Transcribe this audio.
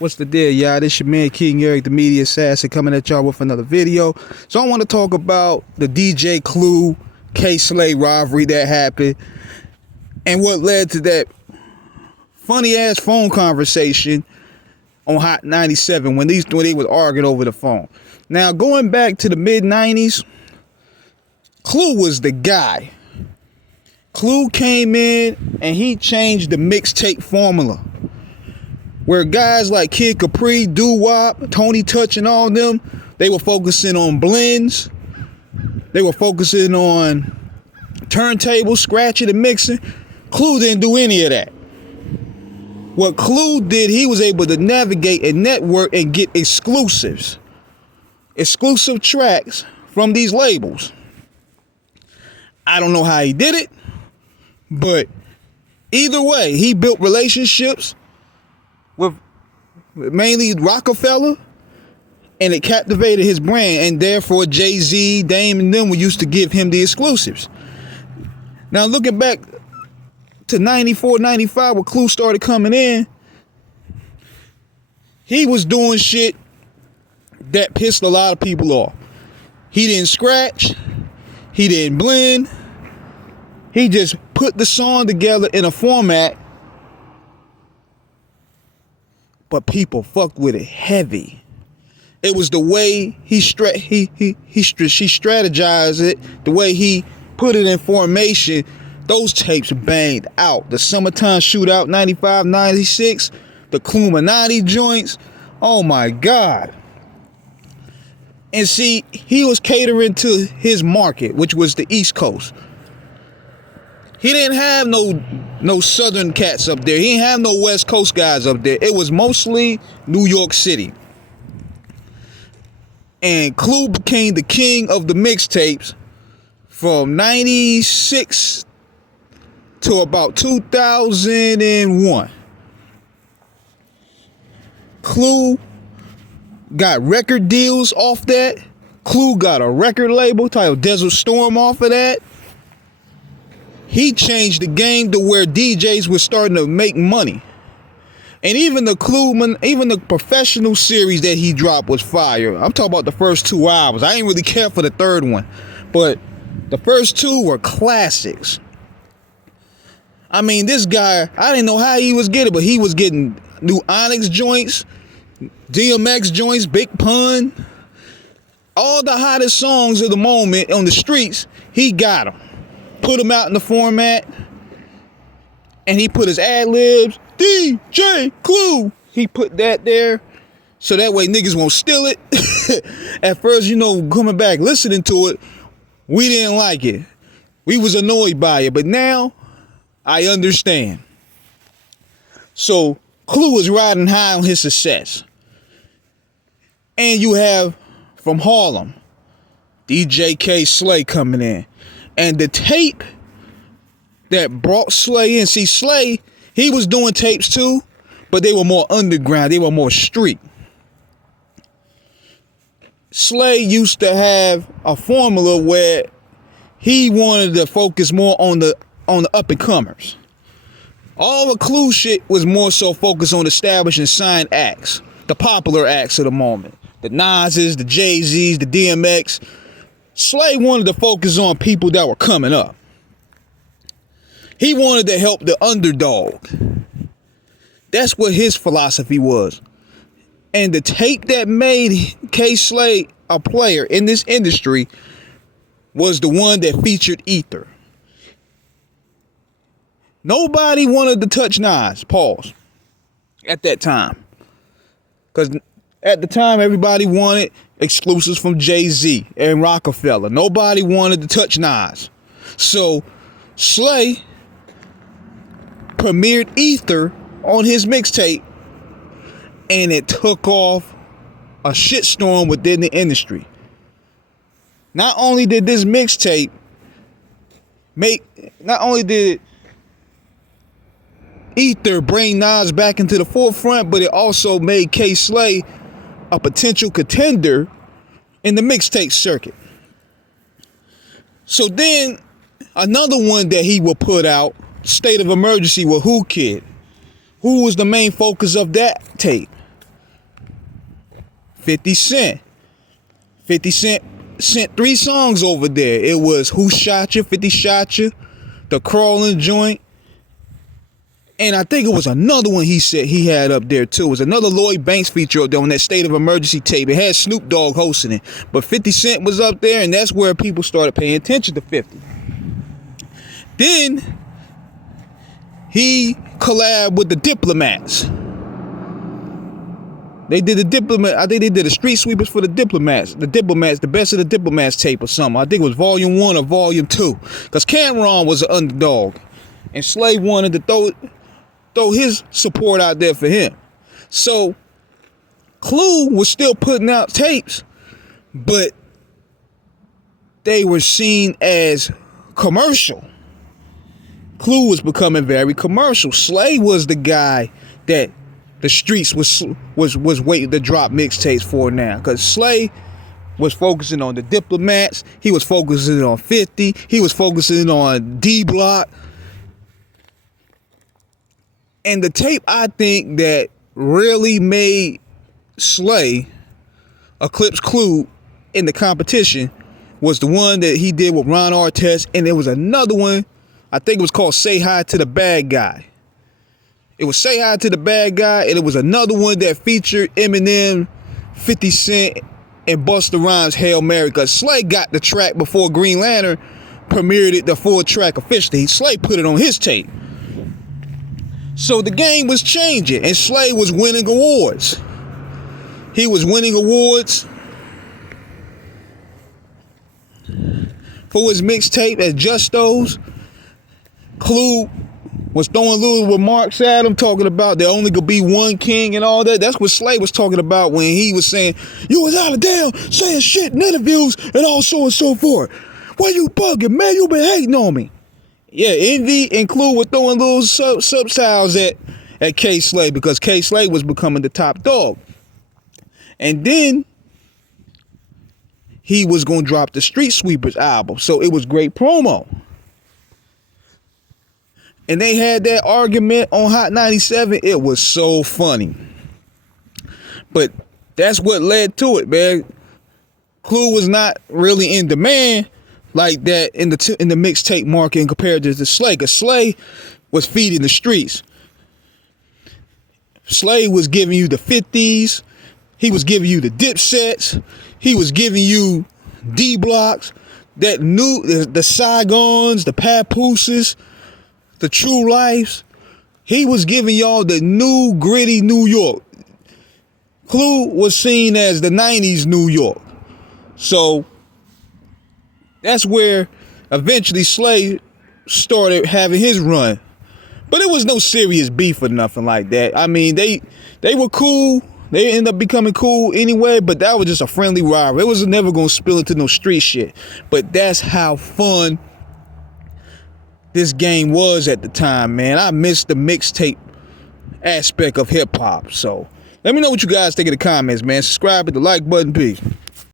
What's the deal, y'all? This your man King Eric, the media assassin, coming at y'all with another video. So I want to talk about the DJ Clue K Slay rivalry that happened and what led to that funny ass phone conversation on Hot 97 when they was arguing over the phone. Now, going back to the mid-90s, Clue was the guy. Clue came in and he changed the mixtape formula, where guys like Kid Capri, Doo-Wop, Tony Touch, and all them, they were focusing on blends. They were focusing on turntables, scratching and mixing. Clue didn't do any of that. What Clue did, he was able to navigate and network and get exclusive tracks from these labels. I don't know how he did it, but either way, he built relationships with mainly Rockefeller, and it captivated his brand, and therefore Jay-Z, Dame, and them were used to give him the exclusives. Now, looking back to 94, 95, when Clue started coming in, he was doing shit that pissed a lot of people off. He didn't scratch, he didn't blend, he just put the song together in a format, but people fucked with it heavy. It was the way he strategized it, the way he put it in formation. Those tapes banged out. The Summertime Shootout 95, 96, the Cluminati joints. Oh my God. And see, he was catering to his market, which was the East Coast. He didn't have no Southern cats up there. He didn't have no West Coast guys up there. It was mostly New York City. And Clue became the king of the mixtapes from 96 to about 2001. Clue got record deals off that. Clue got a record label titled Desert Storm off of that. He changed the game to where DJs were starting to make money. And even the professional series that he dropped was fire. I'm talking about the first 2 hours. I ain't really care for the third one, but the first two were classics. I mean, this guy, I didn't know how he was getting, but he was getting new Onyx joints, DMX joints, Big Pun. All the hottest songs of the moment on the streets, he got them. Put them out in the format, and he put his ad-libs, DJ Clue. He put that there, so that way niggas won't steal it. At first, coming back, listening to it, we didn't like it. We was annoyed by it, but now I understand. So Clue was riding high on his success. And you have from Harlem, DJ K Slay coming in. And the tape that brought Slay in, see, Slay, he was doing tapes too, but they were more underground, they were more street. Slay used to have a formula where he wanted to focus more on the up and comers. All the Clue shit was more so focused on establishing signed acts, the popular acts of the moment, the Nas's, the Jay-Z's, the DMX. Slay wanted to focus on people that were coming up. He wanted to help the underdog. That's what his philosophy was. And the tape that made K Slay a player in this industry was the one that featured Ether. Nobody wanted to touch Nas, pause, at that time. Because at the time, everybody wanted exclusives from Jay-Z and Rockefeller. Nobody wanted to touch Nas. So Slay premiered Ether on his mixtape, and it took off a shitstorm within the industry. Not only did this mixtape not only did Ether bring Nas back into the forefront, but it also made K Slay a potential contender in the mixtape circuit. So then another one that he will put out, State of Emergency with Who Kid. Who was the main focus of that tape? 50 Cent. 50 Cent sent 3 songs over there. It was Who Shot Ya, 50 Shot Ya, The Crawling Joint, and I think it was another one he said he had up there too. It was another Lloyd Banks feature up there on that State of Emergency tape. It had Snoop Dogg hosting it. But 50 Cent was up there, and that's where people started paying attention to 50. Then he collabed with the Diplomats. They did the Diplomat. I think they did the Street Sweepers for the Diplomats. The Diplomats, the Best of the Diplomats tape or something. I think it was Volume 1 or Volume 2. Because Cameron was an underdog. And Slay wanted to throw his support out there for him. So Clue was still putting out tapes, but they were seen as commercial. Clue was becoming very commercial. Slay was the guy that the streets was waiting to drop mixtapes for now, because Slay was focusing on the Diplomats. He was focusing on 50. He was focusing on D Block. And the tape, I think, that really made Slay eclipse Clue in the competition was the one that he did with Ron Artest. And there was another one, I think it was called Say Hi to the Bad Guy. It was Say Hi to the Bad Guy, and it was another one that featured Eminem, 50 Cent, and Busta Rhymes' Hail Mary, because Slay got the track before Green Lantern premiered it, the full track officially. Slay put it on his tape. So the game was changing, and Slay was winning awards. He was winning awards for his mixtape at Justo's. Clue was throwing little remarks at him, talking about there only could be one king and all that. That's what Slay was talking about when he was saying, you was out of town saying shit in interviews and all so and so forth. Why you bugging, man? You been hating on me. Yeah, Envy and Clue were throwing little subtiles at K Slay, because K Slay was becoming the top dog. And then he was going to drop the Street Sweepers album. So it was great promo. And they had that argument on Hot 97. It was so funny. But that's what led to it, man. Clue was not really in demand like that in the mixtape market compared to the Slay. Because Slay was feeding the streets. Slay was giving you the 50s. He was giving you the Dipsets. He was giving you D Blocks, that new, the Saigons, the Papooses, the True Lives. He was giving y'all the new gritty New York. Clue was seen as the 90s New York. So that's where eventually Slay started having his run. But it was no serious beef or nothing like that. I mean, they were cool. They ended up becoming cool anyway, but that was just a friendly rivalry. It was never going to spill into no street shit. But that's how fun this game was at the time, man. I missed the mixtape aspect of hip-hop. So let me know what you guys think in the comments, man. Subscribe, hit the like button. Peace.